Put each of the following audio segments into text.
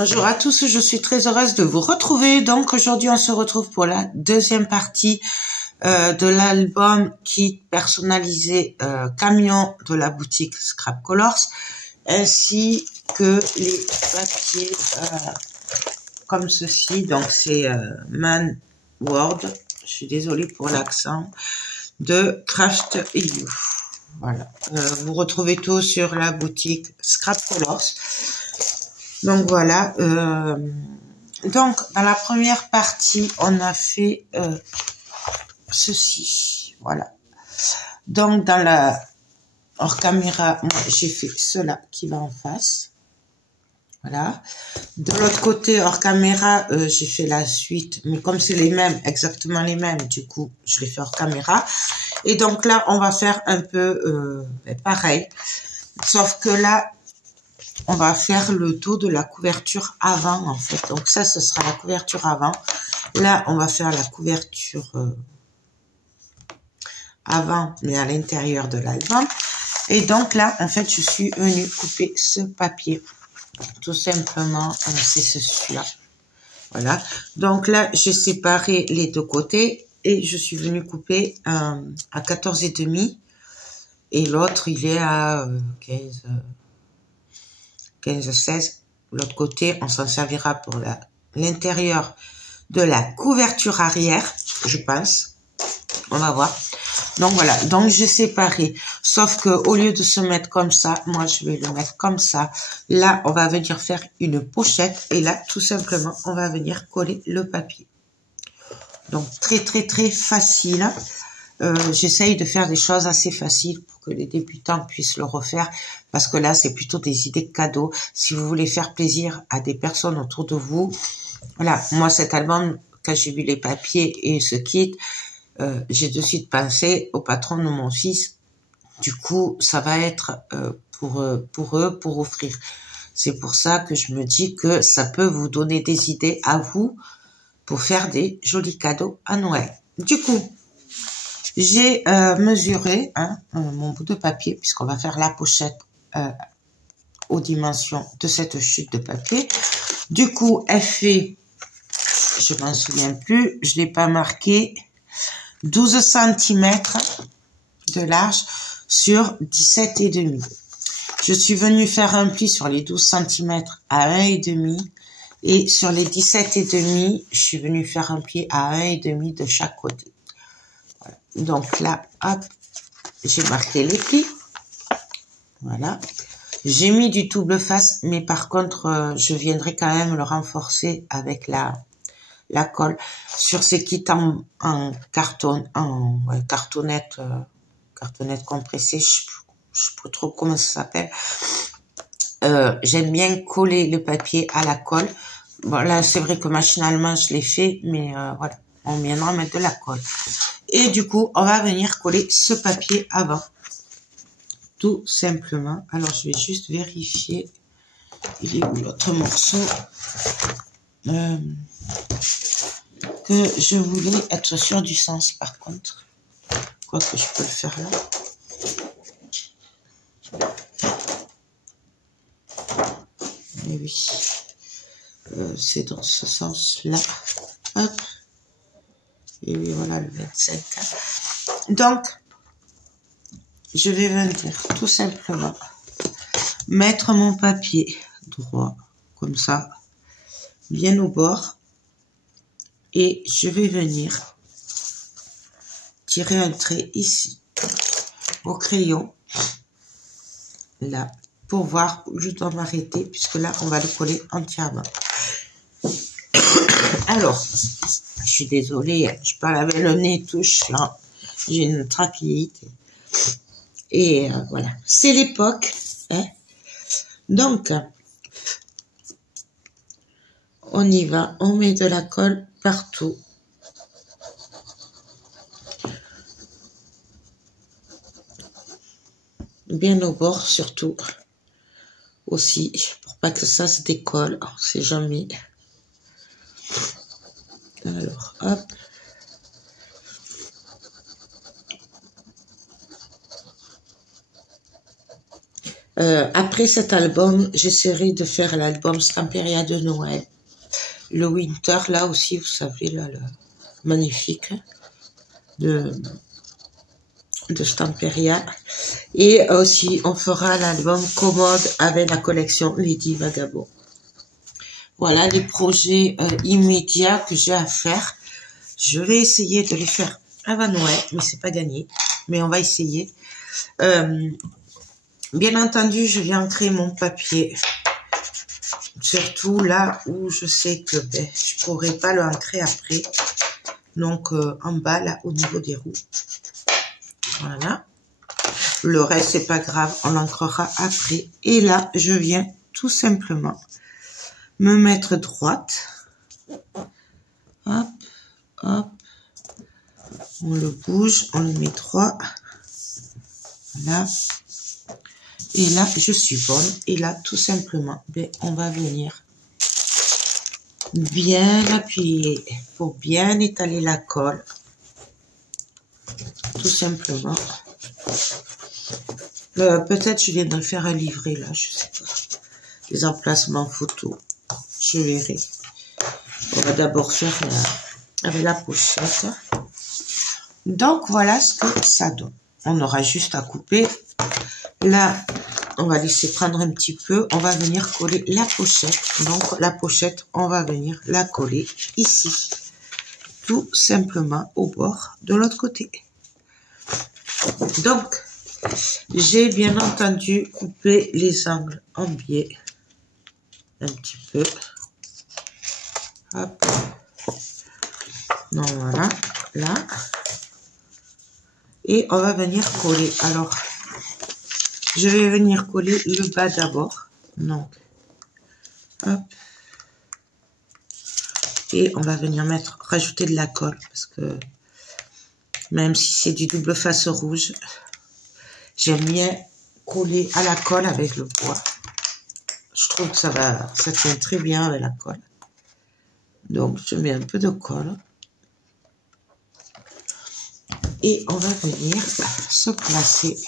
Bonjour à tous, je suis très heureuse de vous retrouver. Donc aujourd'hui, on se retrouve pour la deuxième partie de l'album kit personnalisé camion de la boutique Scrap Colors, ainsi que les papiers comme ceci. Donc c'est Man World, je suis désolée pour l'accent, de Craft EU. Voilà, vous retrouvez tout sur la boutique Scrap Colors. Donc voilà, donc dans la première partie, on a fait ceci, voilà. Donc dans la hors caméra, moi j'ai fait cela qui va en face, voilà. De l'autre côté hors caméra, j'ai fait la suite, mais comme c'est les mêmes, exactement les mêmes, du coup je les fais hors caméra. Et donc là, on va faire un peu pareil, sauf que là, on va faire le dos de la couverture avant, en fait. Donc ça, ce sera la couverture avant. Là, on va faire la couverture avant, mais à l'intérieur de l'album. Et donc là, en fait, je suis venue couper ce papier. Tout simplement, c'est celui-là. Voilà. Donc là, j'ai séparé les deux côtés et je suis venue couper à 14,5. Et l'autre, il est à 15-16. L'autre côté, on s'en servira pour l'intérieur de la couverture arrière, je pense. On va voir. Donc voilà, donc j'ai séparé. Sauf que au lieu de se mettre comme ça, moi je vais le mettre comme ça. Là, on va venir faire une pochette et là, tout simplement, on va venir coller le papier. Donc très facile. J'essaye de faire des choses assez faciles pour que les débutants puissent le refaire, parce que là c'est plutôt des idées cadeaux si vous voulez faire plaisir à des personnes autour de vous. Voilà, moi cet album, quand j'ai vu les papiers et ce kit, j'ai de suite pensé au patron de mon fils. Du coup ça va être pour eux, pour offrir. C'est pour ça que je me dis que ça peut vous donner des idées à vous pour faire des jolis cadeaux à Noël. Du coup, j'ai mesuré mon bout de papier, puisqu'on va faire la pochette aux dimensions de cette chute de papier. Du coup, elle fait, je m'en souviens plus, je l'ai pas marqué, 12 cm de large sur 17,5. Je suis venue faire un pli sur les 12 cm à 1,5 et sur les 17,5, je suis venue faire un pli à 1,5 de chaque côté. Donc là, hop, j'ai marqué les plis. Voilà. J'ai mis du double face, mais par contre, je viendrai quand même le renforcer avec la colle sur ces kits en carton, cartonnette, cartonnette compressée. Je sais pas trop comment ça s'appelle. J'aime bien coller le papier à la colle. Bon, là, c'est vrai que machinalement, je l'ai fait, mais voilà. On viendra mettre de la colle. Et du coup, on va venir coller ce papier avant. Tout simplement. Alors, je vais juste vérifier. Il est où l'autre morceau que je voulais être sûr du sens, par contre. Quoique je peux le faire là. Mais oui. C'est dans ce sens-là. Hop. Et oui, voilà le 25. Donc, je vais venir tout simplement mettre mon papier droit, comme ça, bien au bord. Et je vais venir tirer un trait ici, au crayon, là, pour voir où je dois m'arrêter, puisque là, on va le coller entièrement. Alors, je suis désolée, je parle avec le nez touche, là. J'ai une trachéite. Et voilà, c'est l'époque. Hein. Donc, on y va, on met de la colle partout. Bien au bord surtout. Aussi, pour pas que ça se décolle, on sait jamais. Alors, hop. Après cet album, j'essaierai de faire l'album Stamperia de Noël. Le Winter, là aussi, vous savez, là, le magnifique de Stamperia. Et aussi, on fera l'album Commode avec la collection Lady Vagabond. Voilà les projets immédiats que j'ai à faire. Je vais essayer de les faire avant Noël, mais c'est pas gagné. Mais on va essayer. Bien entendu, je viens ancrer mon papier. Surtout là où je sais que je pourrai pas le ancrer après. Donc en bas, là, au niveau des roues. Voilà. Le reste, c'est pas grave, on l'ancrera après. Et là, je viens tout simplement me mettre droite. Hop, hop. On le bouge, on le met droit. Là. Et là, je suis bonne. Et là, tout simplement, on va venir bien appuyer pour bien étaler la colle. Tout simplement. Peut-être je viens de le faire à livrer là, je sais pas. Les emplacements photos, je verrai. On va d'abord faire avec la pochette. Donc voilà ce que ça donne. On aura juste à couper. Là, on va laisser prendre un petit peu. On va venir coller la pochette. Donc la pochette, on va venir la coller ici. Tout simplement au bord de l'autre côté. Donc, j'ai bien entendu coupé les angles en biais. Un petit peu. Hop. Donc voilà, là. Et on va venir coller. Alors, je vais venir coller le bas d'abord. Donc, hop. Et on va venir rajouter de la colle. Parce que, même si c'est du double face rouge, j'aime bien coller à la colle avec le bois. Je trouve que ça tient très bien avec la colle. Donc, je mets un peu de colle. Et on va venir se placer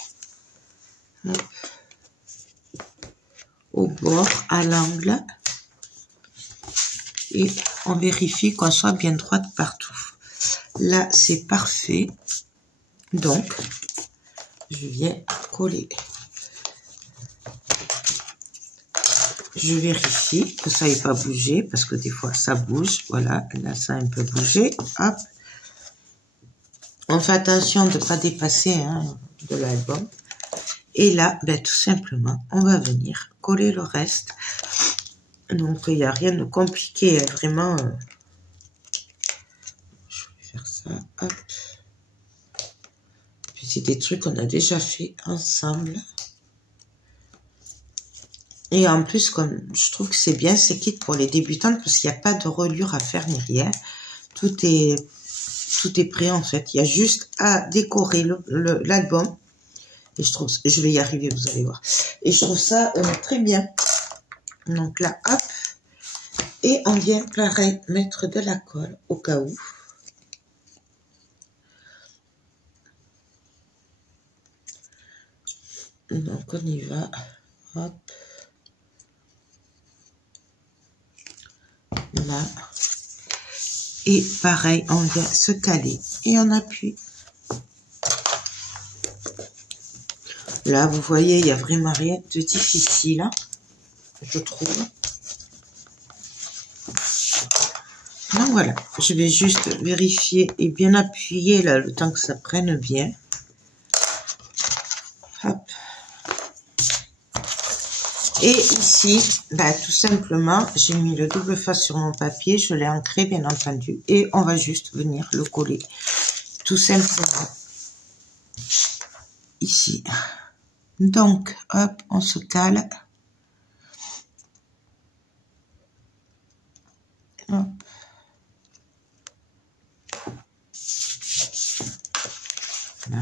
au bord, à l'angle. Et on vérifie qu'on soit bien droite partout. Là, c'est parfait. Donc, je viens coller. Je vérifie que ça n'ait pas bougé, parce que des fois, ça bouge. Voilà, là, ça a un peu bougé. Hop. On fait attention de ne pas dépasser de l'album. Et là, tout simplement, on va venir coller le reste. Donc, il n'y a rien de compliqué. Vraiment, je vais faire ça. Hop. Puis, c'est des trucs qu'on a déjà fait ensemble. Et en plus, comme je trouve que c'est bien, c'est kit pour les débutantes parce qu'il n'y a pas de reliure à faire ni rien. Tout est prêt en fait. Il y a juste à décorer l'album. Et je vais y arriver, vous allez voir. Et je trouve ça très bien. Donc là, hop. Et on vient, pareil, mettre de la colle au cas où. Donc on y va. Hop. Là. Et pareil, on vient se caler et on appuie. Là, vous voyez, il n'y a vraiment rien de difficile, hein, je trouve. Donc voilà, je vais juste vérifier et bien appuyer là, le temps que ça prenne bien. Hop. Et ici, tout simplement, j'ai mis le double face sur mon papier, je l'ai ancré bien entendu, et on va juste venir le coller, tout simplement, ici. Donc, hop, on se cale. Hop. Là.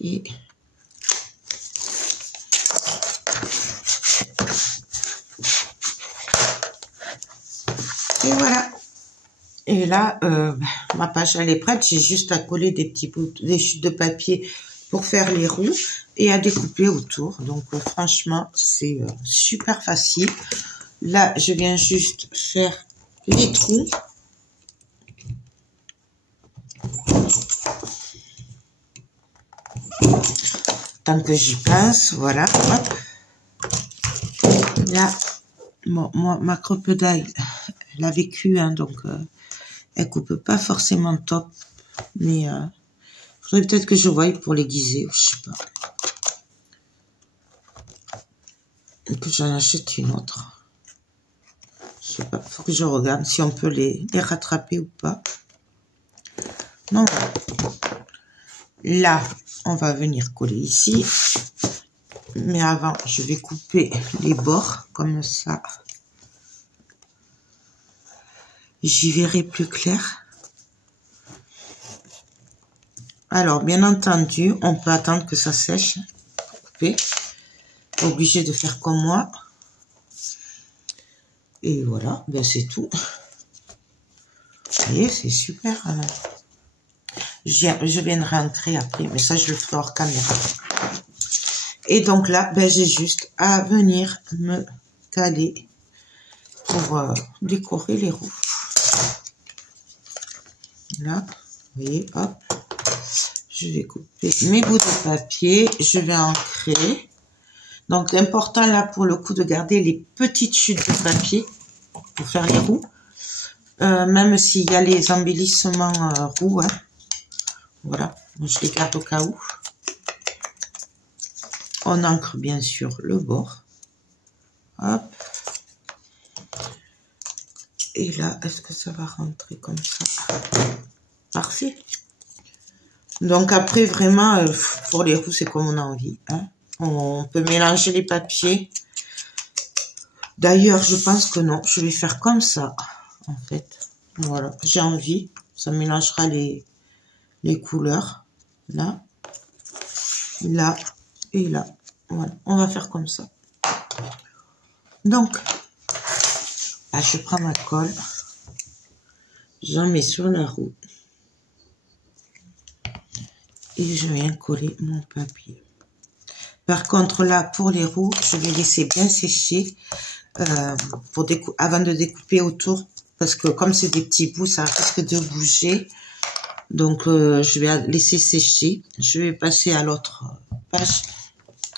Et voilà. Et là, ma page elle est prête. J'ai juste à coller des petits bouts, des chutes de papier pour faire les roues et à découper autour. Donc franchement, c'est super facile. Là, je viens juste faire les trous. Tant que j'y pense, voilà. Hop. Là, bon, moi, ma crocodile, elle a vécu, hein, donc elle coupe pas forcément top, mais faudrait peut-être que je voie pour l'aiguiser, je sais pas. Et que j'en achète une autre. Je sais pas, faut que je regarde si on peut les rattraper ou pas. Non, voilà. Là, on va venir coller ici. Mais avant, je vais couper les bords comme ça. J'y verrai plus clair. Alors, bien entendu, on peut attendre que ça sèche. Couper. Pas obligé de faire comme moi. Et voilà, ben c'est tout. Vous voyez, c'est super. Je viendrai entrer après, mais ça, je le ferai hors caméra. Et donc là, ben, j'ai juste à venir me caler pour décorer les roues. Là, vous voyez, hop. Je vais couper mes bouts de papier. Je vais ancrer. Donc, l'important là, pour le coup, de garder les petites chutes de papier pour faire les roues. Même s'il y a les embellissements roues. Hein. Voilà, je les garde au cas où. On ancre bien sûr le bord. Hop. Et là, est-ce que ça va rentrer comme ça? Parfait. Donc après, vraiment, pour les roues, c'est comme on a envie. Hein. On peut mélanger les papiers. D'ailleurs, je pense que non. Je vais faire comme ça, en fait. Voilà, j'ai envie. Ça mélangera les couleurs. Là, là et là. Voilà, on va faire comme ça. Donc, là, je prends ma colle. J'en mets sur la roue. Et je viens coller mon papier. Par contre, là, pour les roues, je vais laisser bien sécher avant de découper autour. Parce que comme c'est des petits bouts, ça risque de bouger. Donc, je vais laisser sécher. Je vais passer à l'autre page,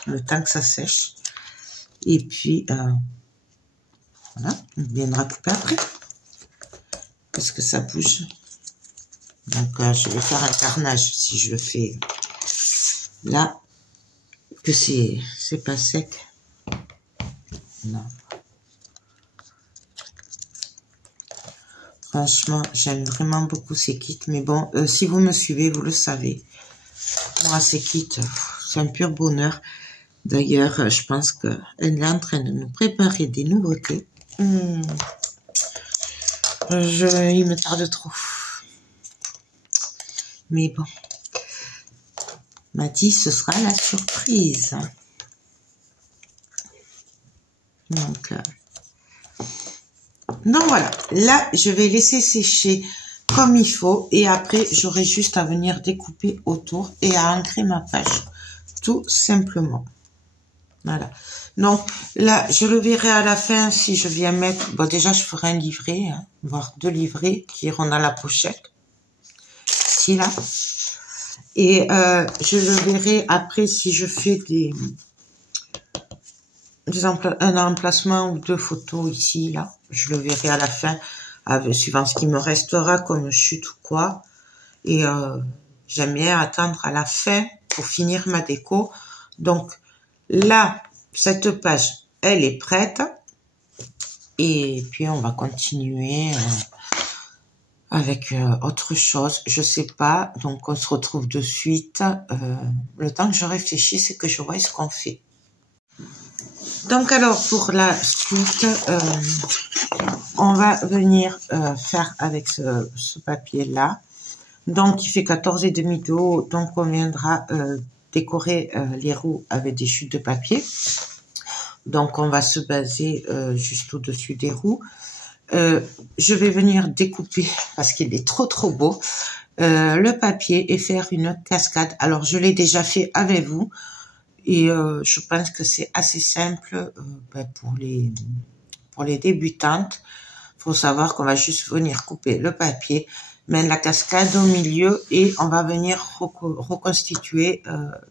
le temps que ça sèche. Et puis, voilà, on viendra couper après. Parce que ça bouge. Donc, je vais faire un carnage si je le fais là. Que c'est pas sec. Non. Franchement, j'aime vraiment beaucoup ces kits. Mais bon, si vous me suivez, vous le savez. Moi, ces kits, c'est un pur bonheur. D'ailleurs, je pense qu'elle est en train de nous préparer des nouveautés. Il me tarde trop. Mais bon. M'a dit, ce sera la surprise. Donc voilà. Là, je vais laisser sécher comme il faut. Et après, j'aurai juste à venir découper autour et à ancrer ma page. Tout simplement. Voilà. Donc là, je le verrai à la fin si je viens mettre... Bon, déjà, je ferai un livret, hein, voire 2 livrets qui iront dans la pochette. Ici, là. Et je le verrai après si je fais un emplacement ou 2 photos ici, là. Je le verrai à la fin, suivant ce qui me restera comme chute ou quoi. Et j'aime bien attendre à la fin pour finir ma déco. Donc là, cette page, elle est prête. Et puis on va continuer avec autre chose, je sais pas. Donc on se retrouve de suite. Le temps que je réfléchisse et que je vois ce qu'on fait. Donc alors pour la suite, on va venir faire avec ce papier là. Donc il fait 14,5 de haut. Donc on viendra décorer les roues avec des chutes de papier. Donc on va se baser juste au-dessus des roues. Je vais venir découper parce qu'il est trop beau. le papier et faire une cascade. Alors, je l'ai déjà fait avec vous et je pense que c'est assez simple pour les débutantes. Il faut savoir qu'on va juste venir couper le papier, mettre la cascade au milieu et on va venir reconstituer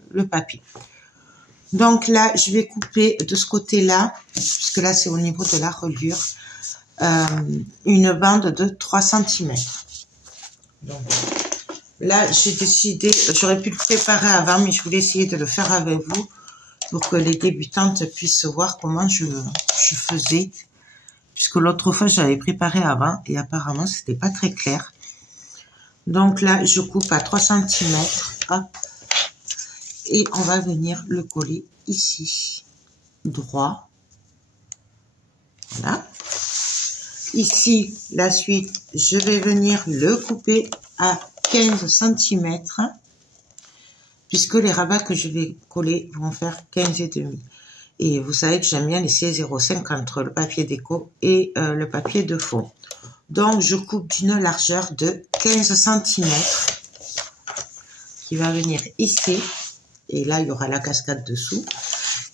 le papier. Donc là, je vais couper de ce côté-là, puisque là, c'est au niveau de la reliure, une bande de 3 cm. Donc là, j'ai décidé, j'aurais pu le préparer avant, mais je voulais essayer de le faire avec vous pour que les débutantes puissent voir comment je faisais. Puisque l'autre fois, j'avais préparé avant et apparemment, c'était pas très clair. Donc là, je coupe à 3 cm. Hop. Et on va venir le coller ici, droit. Voilà. Ici, la suite, je vais venir le couper à 15 cm, puisque les rabats que je vais coller vont faire 15,5. Et vous savez que j'aime bien laisser 0,5 entre le papier déco et le papier de fond. Donc, je coupe d'une largeur de 15 cm, qui va venir ici. Et là, il y aura la cascade dessous.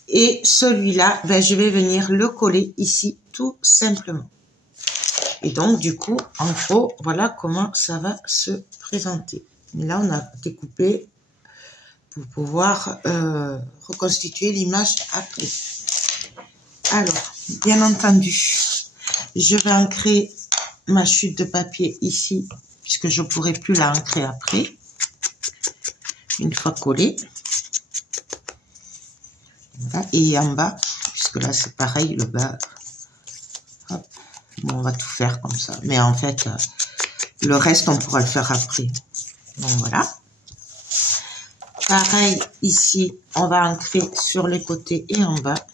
Et celui-là, ben, je vais venir le coller ici, tout simplement. Et donc, du coup, en gros, voilà comment ça va se présenter. Et là, on a découpé pour pouvoir reconstituer l'image après. Alors, bien entendu, je vais ancrer ma chute de papier ici, puisque je ne pourrai plus la ancrer après, une fois collée. Voilà. Et en bas, puisque là c'est pareil, le bas, hop. Bon, on va tout faire comme ça. Mais en fait, le reste, on pourra le faire après. Donc voilà. Pareil, ici, on va ancrer sur les côtés et en bas.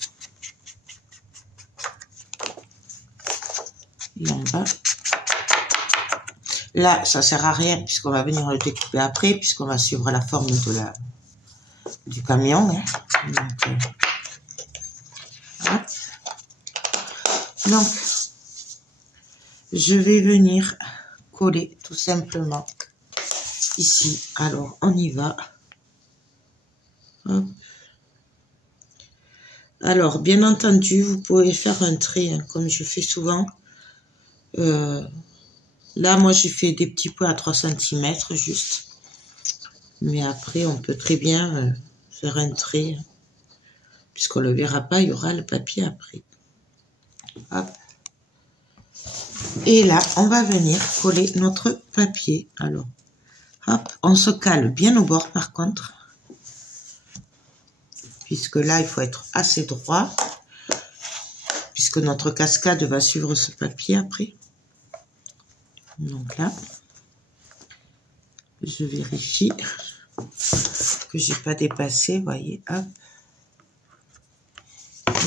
Et en bas. Là, ça sert à rien, puisqu'on va venir le découper après, puisqu'on va suivre la forme de du camion. Hein. Donc, je vais venir coller tout simplement ici. Alors, on y va. Hop. Alors, bien entendu, vous pouvez faire un trait, hein, comme je fais souvent. Là, moi, j'ai fait des petits points à 3 cm juste. Mais après, on peut très bien faire un trait. Puisqu'on ne le verra pas, il y aura le papier après. Hop. Et là, on va venir coller notre papier. Alors, hop, on se cale bien au bord par contre. Puisque là, il faut être assez droit. Puisque notre cascade va suivre ce papier après. Donc là, je vérifie que j'ai pas dépassé, vous voyez, hop.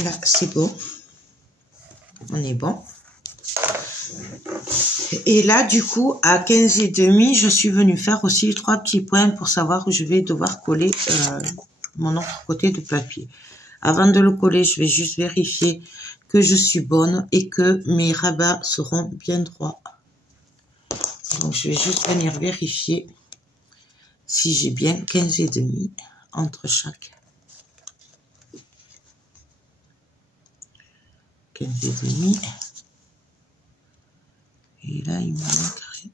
Là, c'est bon. On est bon. Et là, du coup, à 15,5, je suis venue faire aussi 3 petits points pour savoir où je vais devoir coller mon autre côté de papier. Avant de le coller, je vais juste vérifier que je suis bonne et que mes rabats seront bien droits. Donc, je vais juste venir vérifier si j'ai bien 15,5 entre chaque. 15,5. Et là, il me manque rien.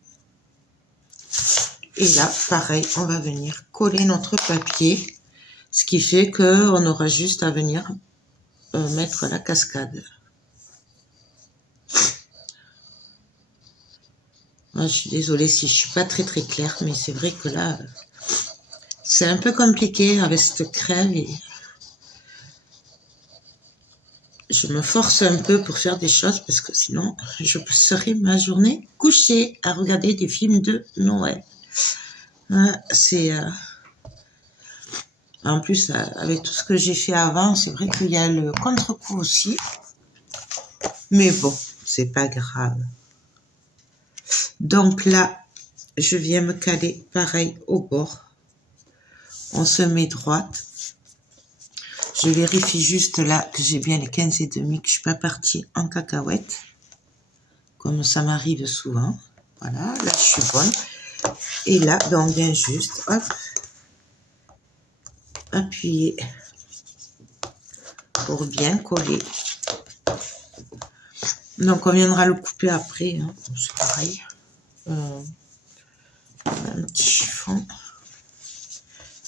Et là, pareil, on va venir coller notre papier. Ce qui fait qu'on aura juste à venir mettre la cascade. Moi, je suis désolée si je suis pas très claire, mais c'est vrai que là, c'est un peu compliqué avec cette crème et je me force un peu pour faire des choses parce que sinon, je passerai ma journée couchée à regarder des films de Noël. C'est en plus, avec tout ce que j'ai fait avant, c'est vrai qu'il y a le contre-coup aussi. Mais bon, c'est pas grave. Donc là, je viens me caler pareil au bord. On se met droite. Je vérifie juste là que j'ai bien les 15,5, que je suis pas partie en cacahuète. Comme ça m'arrive souvent. Voilà, là je suis bonne. Et là, ben, on vient juste, hop, appuyer pour bien coller. Donc, on viendra le couper après, hein. C'est pareil. Un petit chiffon.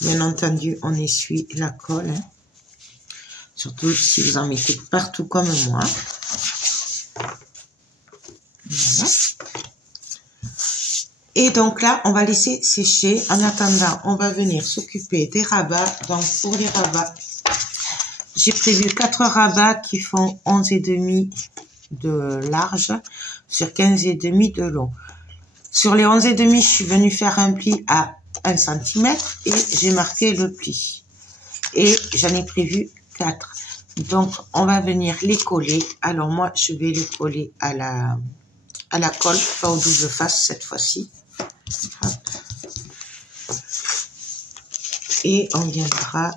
Bien entendu, on essuie la colle, hein. Surtout si vous en mettez partout comme moi. Voilà. Et donc là, on va laisser sécher. En attendant, on va venir s'occuper des rabats. Donc pour les rabats, j'ai prévu 4 rabats qui font 11,5 de large sur 15,5 de long. Sur les 11,5, je suis venue faire un pli à 1 cm et j'ai marqué le pli. Et j'en ai prévu 4. Donc, on va venir les coller. Alors, moi, je vais les coller à la colle, pas au double face cette fois-ci. Et on viendra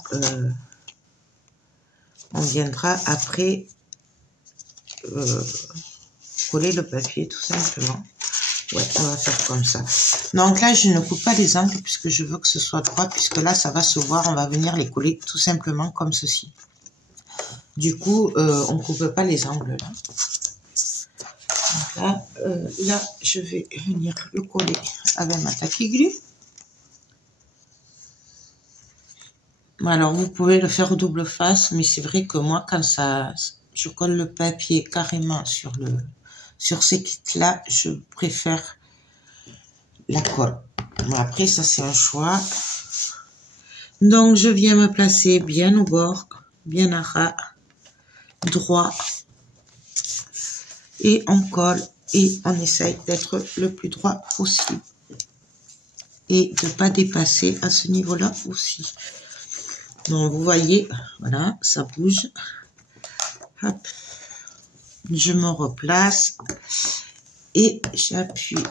après coller le papier, tout simplement. Ouais, on va faire comme ça. Donc là, je ne coupe pas les angles puisque je veux que ce soit droit, puisque là, ça va se voir. On va venir les coller tout simplement comme ceci. Du coup, on ne coupe pas les angles là. Donc là, je vais venir le coller avec ma taquiglue. Alors, vous pouvez le faire au double face, mais c'est vrai que moi, quand je colle le papier carrément sur ces kits-là, je préfère la colle. Bon, après, ça, c'est un choix. Donc, je viens me placer bien au bord, bien à ras, droit. Et on colle et on essaye d'être le plus droit possible. Et de ne pas dépasser à ce niveau-là aussi. Donc, vous voyez, voilà, ça bouge. Hop. Je me replace et j'appuie.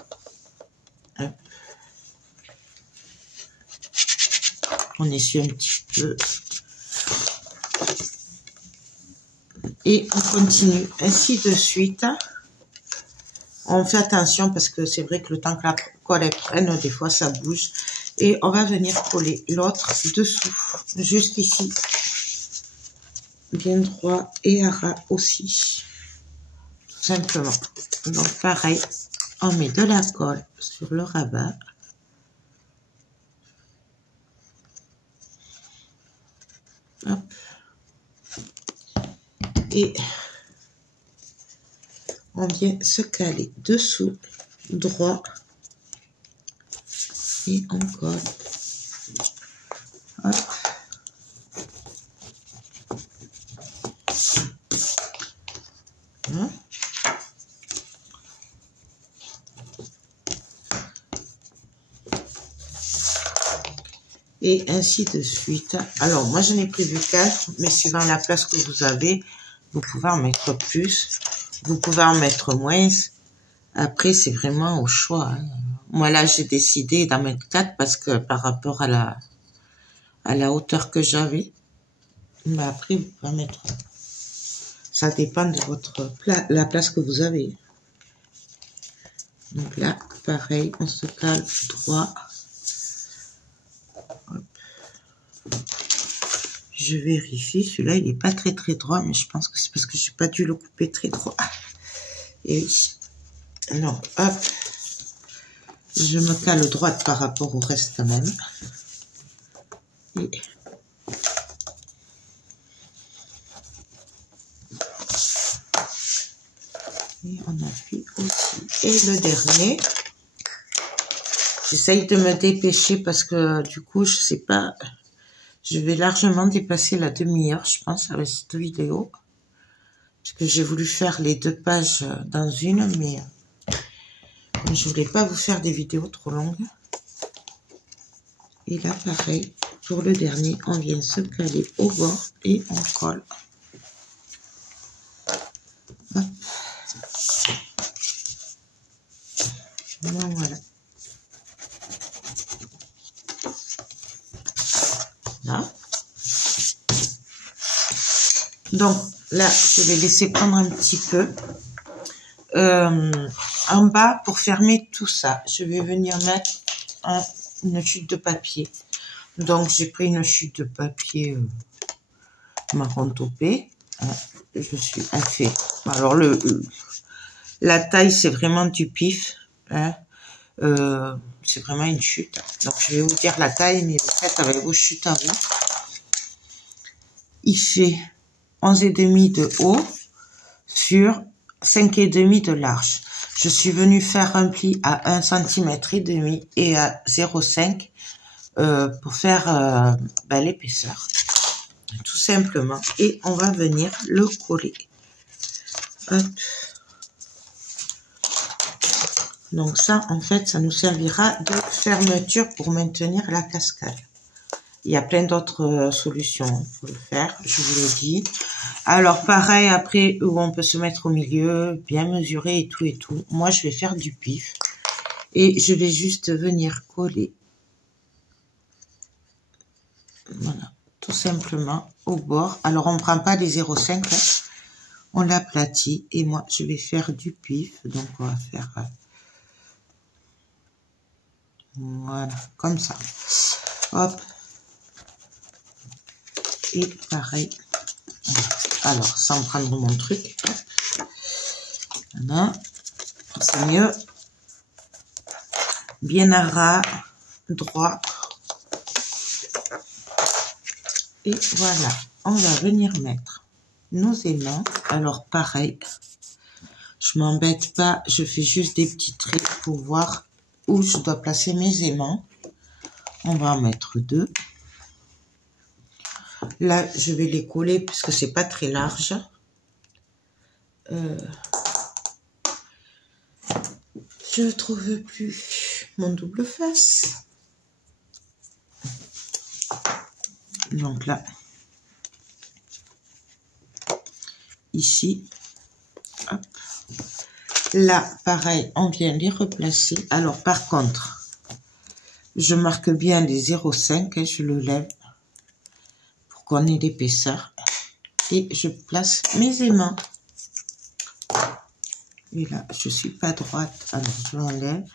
On essuie un petit peu. Et on continue ainsi de suite. On fait attention parce que c'est vrai que le temps que la colle prenne, des fois ça bouge. Et on va venir coller l'autre dessous, juste ici. Bien droit et à ras aussi. Tout simplement. Donc pareil, on met de la colle sur le rabat. Hop. Et on vient se caler dessous, droit, et on colle. Hop. Voilà. Et ainsi de suite. Alors, moi, j'en ai prévu 4, mais suivant la place que vous avez, vous pouvez en mettre plus, vous pouvez en mettre moins. Après, c'est vraiment au choix, hein. Moi, là, j'ai décidé d'en mettre 4 parce que par rapport à la hauteur que j'avais. Mais après, vous pouvez en mettre. Ça dépend de la place que vous avez. Donc là, pareil, on se cale droit. Hop. Je vérifie, celui-là, il n'est pas très droit, mais je pense que c'est parce que je n'ai pas dû le couper très droit. Et oui. Donc, hop. Je me cale droite par rapport au reste même. Et on appuie aussi. Et le dernier, j'essaye de me dépêcher parce que du coup, je sais pas, je vais largement dépasser la demi-heure, je pense, avec cette vidéo. Parce que j'ai voulu faire les 2 pages dans une, mais je voulais pas vous faire des vidéos trop longues. Et là, pareil, pour le dernier, on vient se caler au bord et on colle. Hop. Voilà. Là. Donc, là, je vais laisser prendre un petit peu. En bas, pour fermer tout ça, je vais venir mettre une chute de papier. Donc, j'ai pris une chute de papier marron taupé. Je suis fait. Alors, la taille, c'est vraiment du pif. C'est vraiment une chute. Donc, je vais vous dire la taille, mais vous faites avec vos chutes à vous. Il fait 11,5 de haut sur 5,5 de large. Je suis venue faire un pli à 1,5 cm et à 0,5 pour faire l'épaisseur. Tout simplement. Et on va venir le coller. Hop. Donc ça, en fait, ça nous servira de fermeture pour maintenir la cascade. Il y a plein d'autres solutions pour le faire, je vous l'ai dit. Alors pareil, après, où on peut se mettre au milieu, bien mesurer et tout et tout. Moi, je vais faire du pif. Et je vais juste venir coller. Voilà, tout simplement au bord. Alors, on ne prend pas les 0,5, hein. On l'aplatit. Et moi, je vais faire du pif. Donc, on va faire... voilà, comme ça. Hop. Et pareil. Alors, sans prendre mon truc. Voilà. C'est mieux. Bien à ras, droit. Et voilà. On va venir mettre nos aimants. Alors, pareil. Je m'embête pas. Je fais juste des petits traits pour voir où je dois placer mes aimants. On va en mettre 2. Là, je vais les coller puisque c'est pas très large. Je ne trouve plus mon double face. Donc là, ici, hop. Là, pareil, on vient les replacer. Alors, par contre, je marque bien les 0,5 et je le lève pour qu'on ait l'épaisseur. Et je place mes aimants. Et là, je suis pas droite, alors je l'enlève.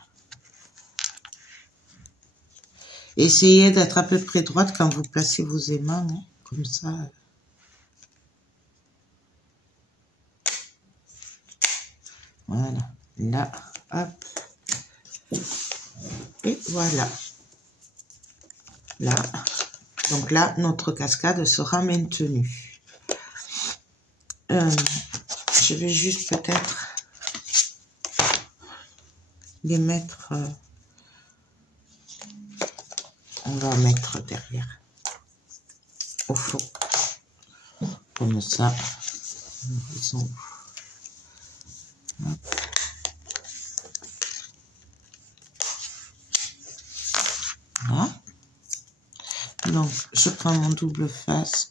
Essayez d'être à peu près droite quand vous placez vos aimants, hein, comme ça. Voilà, là, hop. Et voilà. Là. Donc là, notre cascade sera maintenue. Je vais juste peut-être les mettre... on va mettre derrière. Au fond. Comme ça. Ils sont... Hop. Voilà. Donc, je prends mon double face.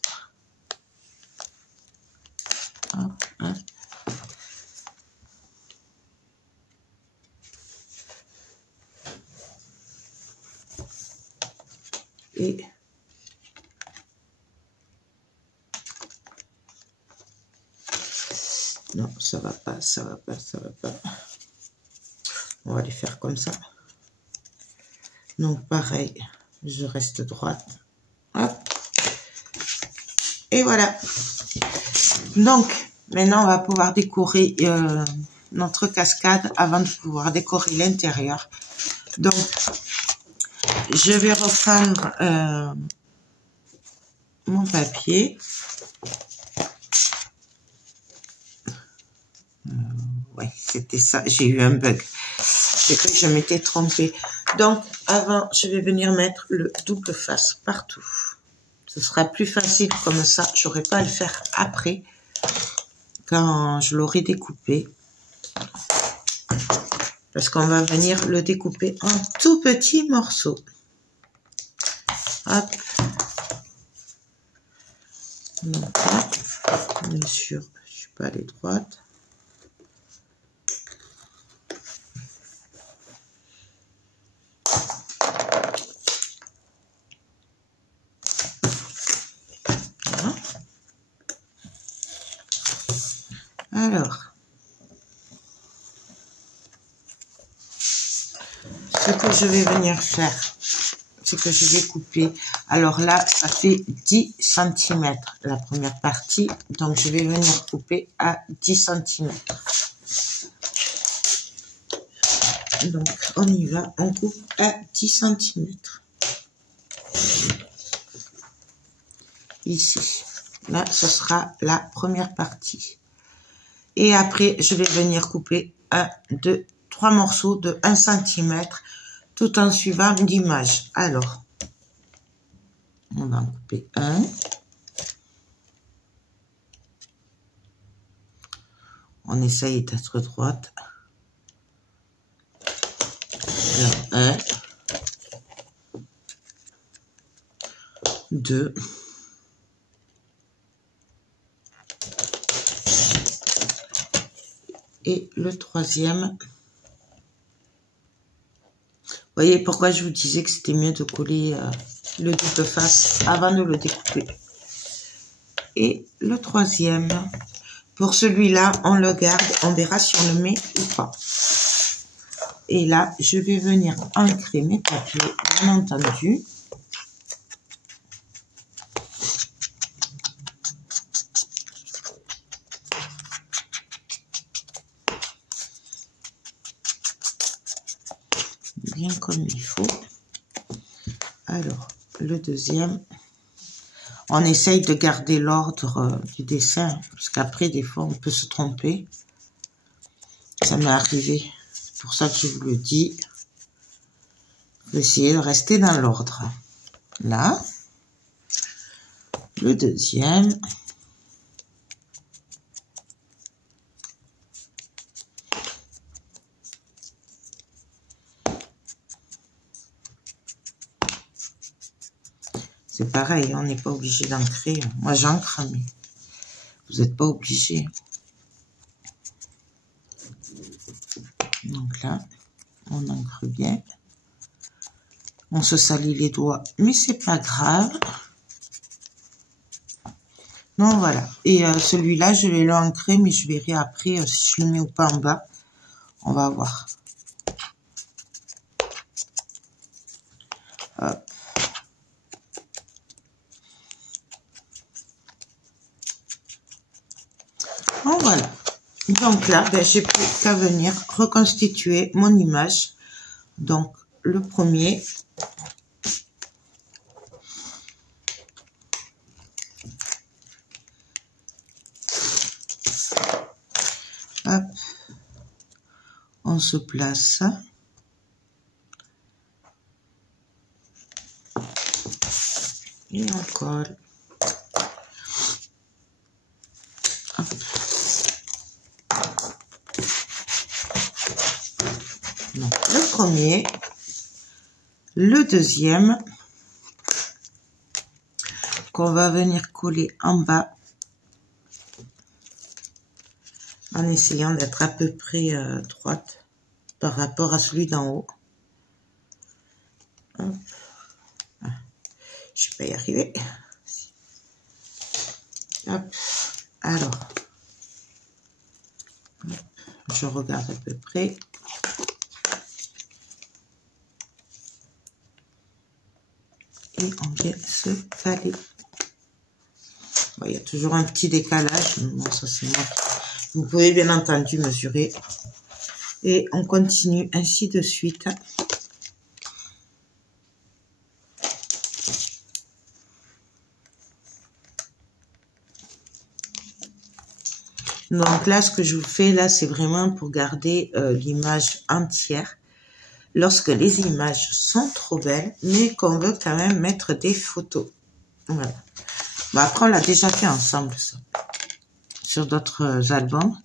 Hop, hop. Et non, ça va pas, ça va pas, ça va pas. On va les faire comme ça. Donc, pareil, je reste droite. Hop. Et voilà. Donc, maintenant, on va pouvoir décorer notre cascade avant de pouvoir décorer l'intérieur. Donc, je vais reprendre mon papier. Ouais, c'était ça. J'ai eu un bug. J'ai cru que je m'étais trompée. Donc, avant, je vais venir mettre le double face partout. Ce sera plus facile comme ça. J'aurai pas à le faire après, quand je l'aurai découpé. Parce qu'on va venir le découper en tout petits morceaux. Hop. Donc là, bien sûr, je suis pas allée droite. Alors, ce que je vais venir faire, c'est que je vais couper. Alors là, ça fait 10 cm la première partie. Donc, je vais venir couper à 10 cm. Donc, on y va. On coupe à 10 cm. Ici. Là, ce sera la première partie. Et après, je vais venir couper 1, 2, 3 morceaux de 1 cm tout en suivant l'image. Alors, on va en couper un. On essaye d'être droite. Alors, 1, 2. Et le troisième. Vous voyez pourquoi je vous disais que c'était mieux de coller le double face avant de le découper. Et le troisième. Pour celui-là, on le garde. On verra si on le met ou pas. Et là, je vais venir ancrer mes papiers, bien entendu. Bien comme il faut. Alors, le deuxième, on essaye de garder l'ordre du dessin, parce qu'après, des fois, on peut se tromper. Ça m'est arrivé. C'est pour ça que je vous le dis. Essayez de rester dans l'ordre. Là, le deuxième. C'est pareil, on n'est pas obligé d'ancrer. Moi, j'ancre, mais vous n'êtes pas obligé. Donc là, on ancre bien. On se salit les doigts, mais c'est pas grave. Donc voilà. Et celui-là, je vais l'ancrer, mais je verrai après si je le mets ou pas en bas. On va voir. Hop. Bon, voilà. Donc là, ben, j'ai plus qu'à venir reconstituer mon image. Donc, le premier. Hop. On se place. Et on colle. Hop. Donc, le premier, le deuxième, qu'on va venir coller en bas, en essayant d'être à peu près droite par rapport à celui d'en haut. Hop. Ah, je vais pas y arriver. Hop. Alors, hop. Je regarde à peu près. Et on vient se caler. Bon, il y a toujours un petit décalage. Bon, ça c'est moi. Vous pouvez bien entendu mesurer. Et on continue ainsi de suite. Donc là, ce que je vous fais là, c'est vraiment pour garder l'image entière. Lorsque les images sont trop belles, mais qu'on veut quand même mettre des photos. Voilà. Bon, après, on l'a déjà fait ensemble, ça. Sur d'autres albums.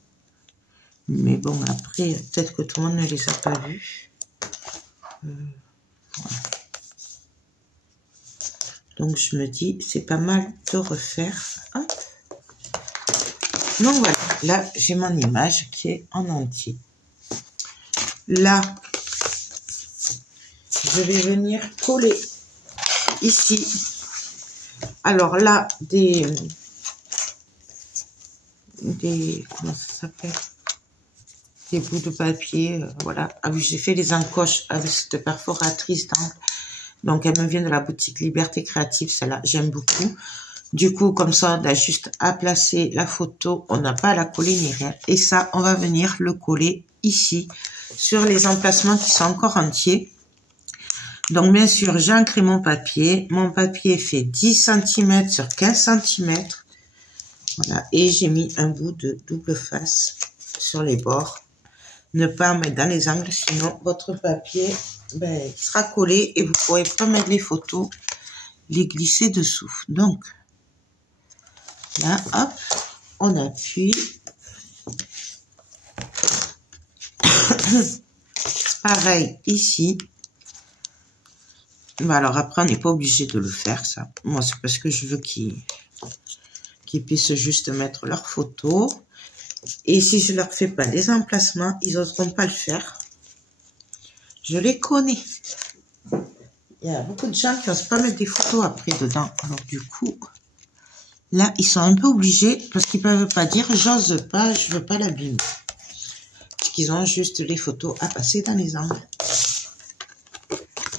Mais bon, après, peut-être que tout le monde ne les a pas vus. Voilà. Donc, je me dis, c'est pas mal de refaire. Hop. Donc, voilà. Là, j'ai mon image qui est en entier. Là, je vais venir coller ici. Alors là, comment ça s'appelle? des bouts de papier, voilà. Ah oui, j'ai fait les encoches avec cette perforatrice d'angle. Donc, elle me vient de la boutique Liberté Créative, celle-là, j'aime beaucoup. Du coup, comme ça, on a juste à placer la photo, on n'a pas à la coller ni rien. Et ça, on va venir le coller ici, sur les emplacements qui sont encore entiers. Donc, bien sûr, j'ai ancré mon papier. Mon papier fait 10 cm sur 15 cm. Voilà, et j'ai mis un bout de double face sur les bords. Ne pas en mettre dans les angles, sinon votre papier sera collé et vous ne pourrez pas mettre les photos, les glisser dessous. Donc, là, hop, on appuie. Pareil ici. Alors après, on n'est pas obligé de le faire, ça. Moi, c'est parce que je veux qu'ils puissent juste mettre leurs photos. Et si je leur fais pas les emplacements, ils n'oseront pas le faire. Je les connais. Il y a beaucoup de gens qui n'osent pas mettre des photos après dedans. Alors du coup, là, ils sont un peu obligés parce qu'ils ne peuvent pas dire « j'ose pas, je veux pas l'abîmer ». Parce qu'ils ont juste les photos à passer dans les angles.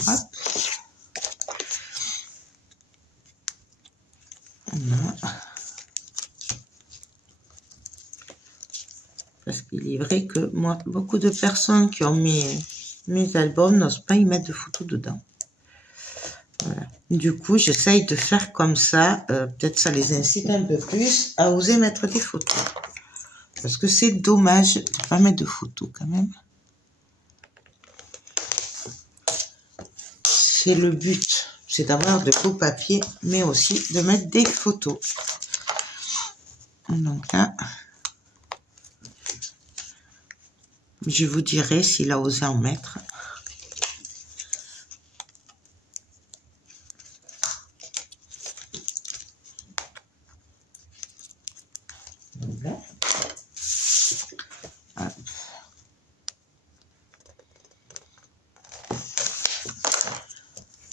Hop. Voilà. Parce qu'il est vrai que moi, beaucoup de personnes qui ont mes albums n'osent pas y mettre de photos dedans. Voilà. Du coup, j'essaye de faire comme ça. Peut-être ça les incite un peu plus à oser mettre des photos. Parce que c'est dommage de ne pas mettre de photos quand même. C'est le but. C'est d'avoir de beaux papiers, mais aussi de mettre des photos. Donc là... je vous dirai s'il a osé en mettre. Voilà. Hop.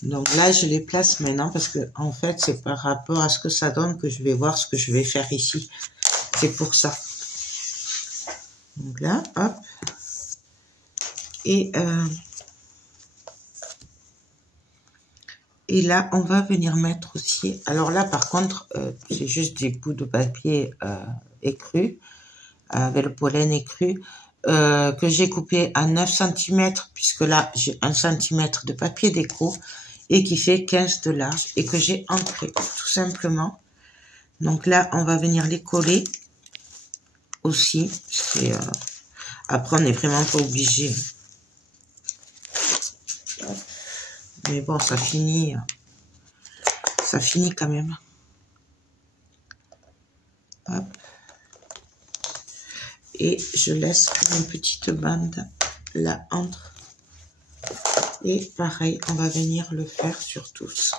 Donc là, je les place maintenant parce que en fait, c'est par rapport à ce que ça donne que je vais voir ce que je vais faire ici. C'est pour ça. Donc là, hop. Et là, on va venir mettre aussi... Alors là, par contre, c'est juste des bouts de papier écru, avec le pollen écru, que j'ai coupé à 9 cm, puisque là, j'ai 1 cm de papier déco, et qui fait 15 de large, et que j'ai ancré, tout simplement. Donc là, on va venir les coller aussi. Après, on n'est vraiment pas obligé. Mais bon, ça finit quand même. Hop. Et je laisse une petite bande là entre. Et pareil, on va venir le faire sur tous.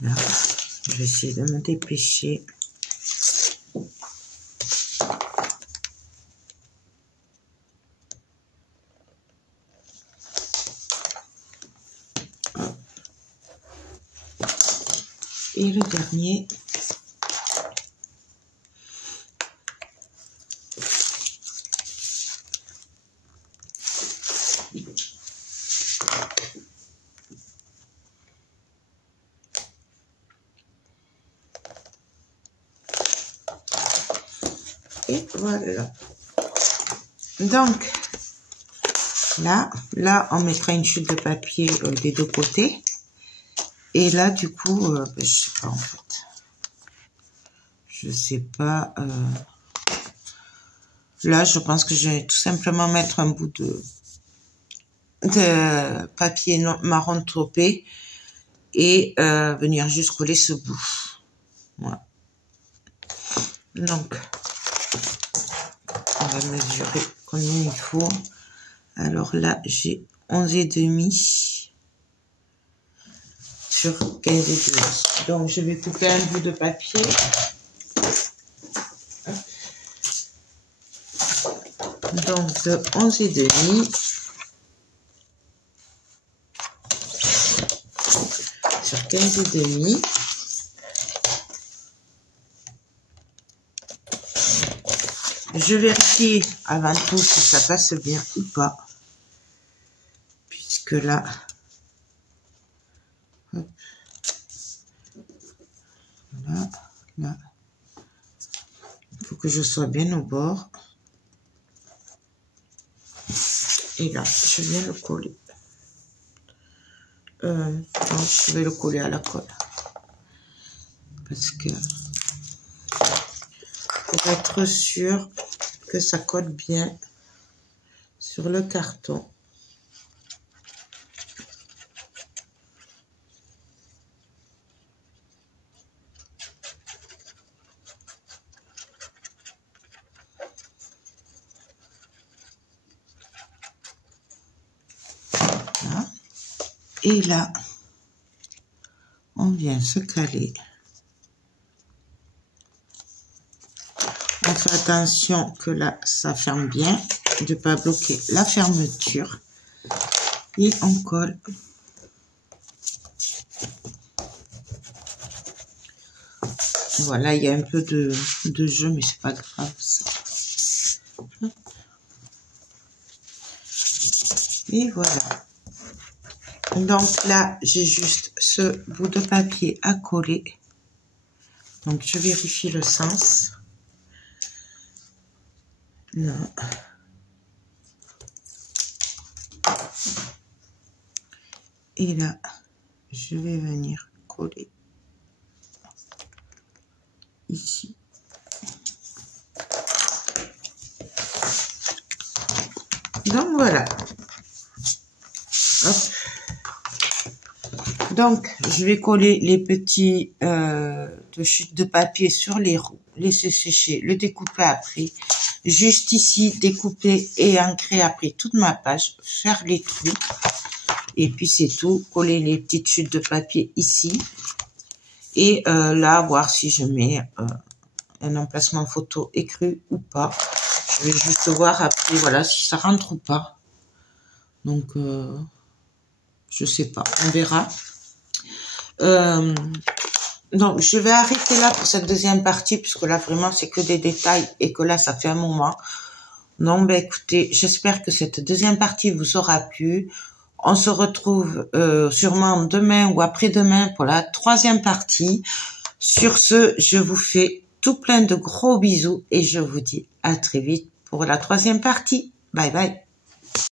Là, je vais essayer de me dépêcher. Et le dernier. Et voilà. Donc, là, on mettra une chute de papier des deux côtés. Et là, du coup, je sais pas en fait. Je sais pas. Là, je pense que je vais tout simplement mettre un bout de papier marron taupé et venir juste coller ce bout. Voilà. Donc, on va mesurer combien il faut. Alors là, j'ai 11,5 sur 15,5. Donc, je vais couper un bout de papier. Donc, de 11,5 sur 15,5. Je vérifie avant tout si ça passe bien ou pas. Puisque là, hop, là, là, il faut que je sois bien au bord. Et là, je viens le coller. Non, je vais le coller à la colle. Parce que pour être sûr que ça colle bien sur le carton. Là. Et là, on vient se caler. On fait attention que là, ça ferme bien, de ne pas bloquer la fermeture. Et on colle. Voilà, il y a un peu de jeu, mais c'est pas grave. Ça. Et voilà. Donc là, j'ai juste ce bout de papier à coller. Donc, je vérifie le sens. Non. Et là, je vais venir coller ici. Donc, voilà. Hop. Donc, je vais coller les petits chutes de papier sur les roues, laisser sécher, le découper après. Juste ici, découper et ancrer après toute ma page, faire les trous. Et puis, c'est tout. Coller les petites chutes de papier ici. Et là, voir si je mets un emplacement photo écrit ou pas. Je vais juste voir après, voilà, si ça rentre ou pas. Donc, je sais pas. On verra. Donc, je vais arrêter là pour cette deuxième partie, puisque là, vraiment, c'est que des détails et que là, ça fait un moment. Non, ben, écoutez, j'espère que cette deuxième partie vous aura plu. On se retrouve sûrement demain ou après-demain pour la troisième partie. Sur ce, je vous fais tout plein de gros bisous et je vous dis à très vite pour la troisième partie. Bye bye.